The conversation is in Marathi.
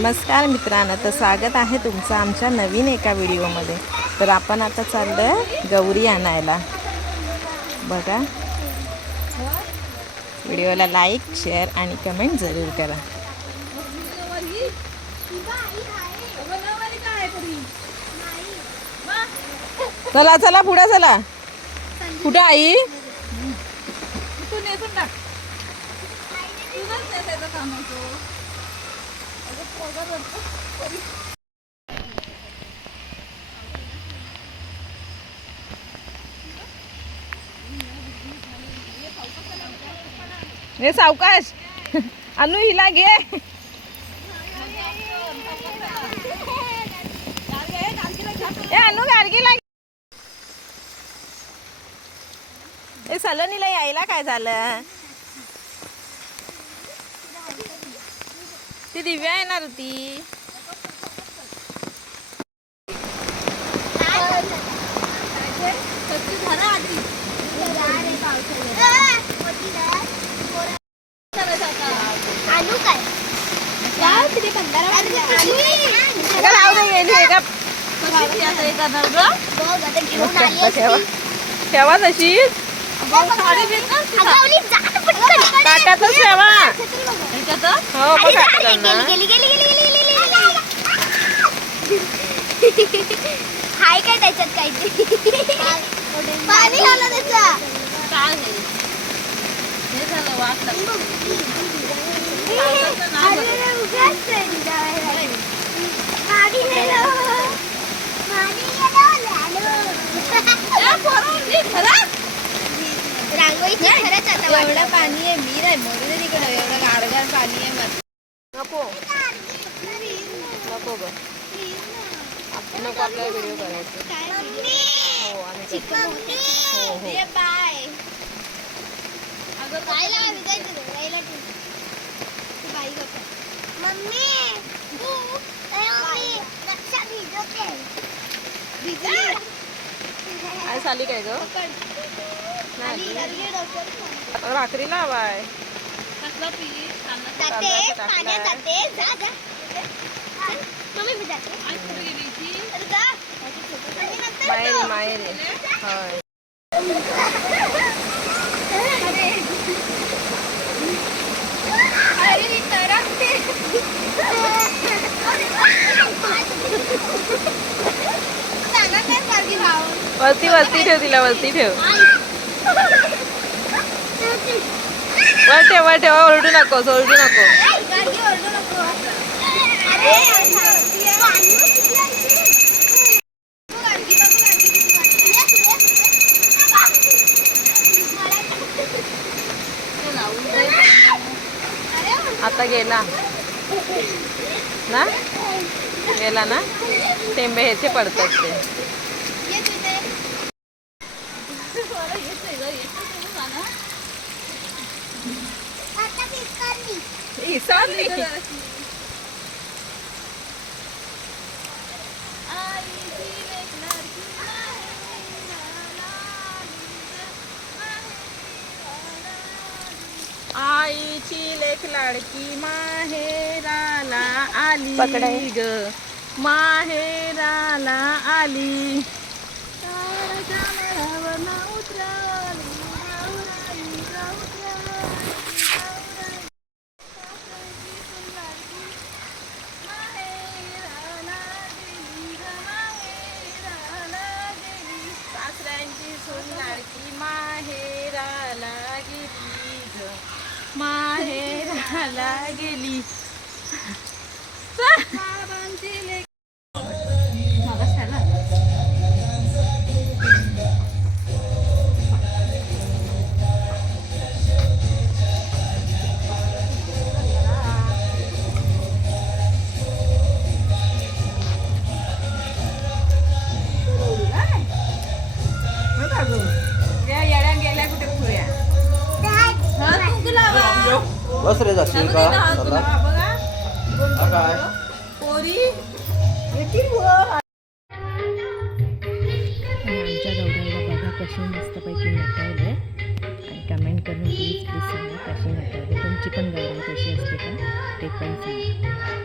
नमस्कार मित्रांनो, तर स्वागत आहे तुमचं आमच्या नवीन एका व्हिडिओमध्ये। तर आपण आता चाललोय गौरी आणायला। बघा, व्हिडिओला लाईक, शेअर आणि कमेंट जरूर करा। चला चला पुढे चला। कुठे आई? हे सावकाश अनु हिला घे। अनु गाडगीला ए सलोनीला यायला काय झालं? ती दिव्या येणार होती। ठेवा तशीच टाकाच ठेवा। हो हाय काय त्याच्यात काहीतरी पाणी आलं त्याचं काय हे झालं वाटलं रांगोळीची खरंच आता एवढं पाणी आहे। मी नाही मरू तिकडं एवढं गारगार पाणी आहे। मग नको नको ग, आपण नको आपला व्हिडिओ करायचा। हो आम्ही हो हो बाय। अगं काय लावायचं जायचं राहिला तू बाई गप्पा मम्मी तू मम्मी लक्षा भिजो के भिजा काय चाली काय ग? भाकरी लावाय जाते पाण्यात जाते जा जा मम्मी मी जाते माहेरी माहेरी होय। वरती वरती ठेव तिला, वरती ठेव। वर ठेव वर ठेव, ओरडू नकोस ओरडू नको। आता गेला ना, गेला ना। टेंबे ह्याचे पडतात ते। आईची लेक लाडकी माहेराला आली ग, माहेराला आली। सासऱ्यांची सून लाडकी माहेराला गेली ग, माहेराला गेली। बस रे जाशील का? काय आमच्या गौराईला बघा कशी मस्तपैकी नटवले आणि कमेंट करून प्लीज प्लीज सांगा कशी नटवले। तुमची पण गौराई कशी असते का ते पण सांगा।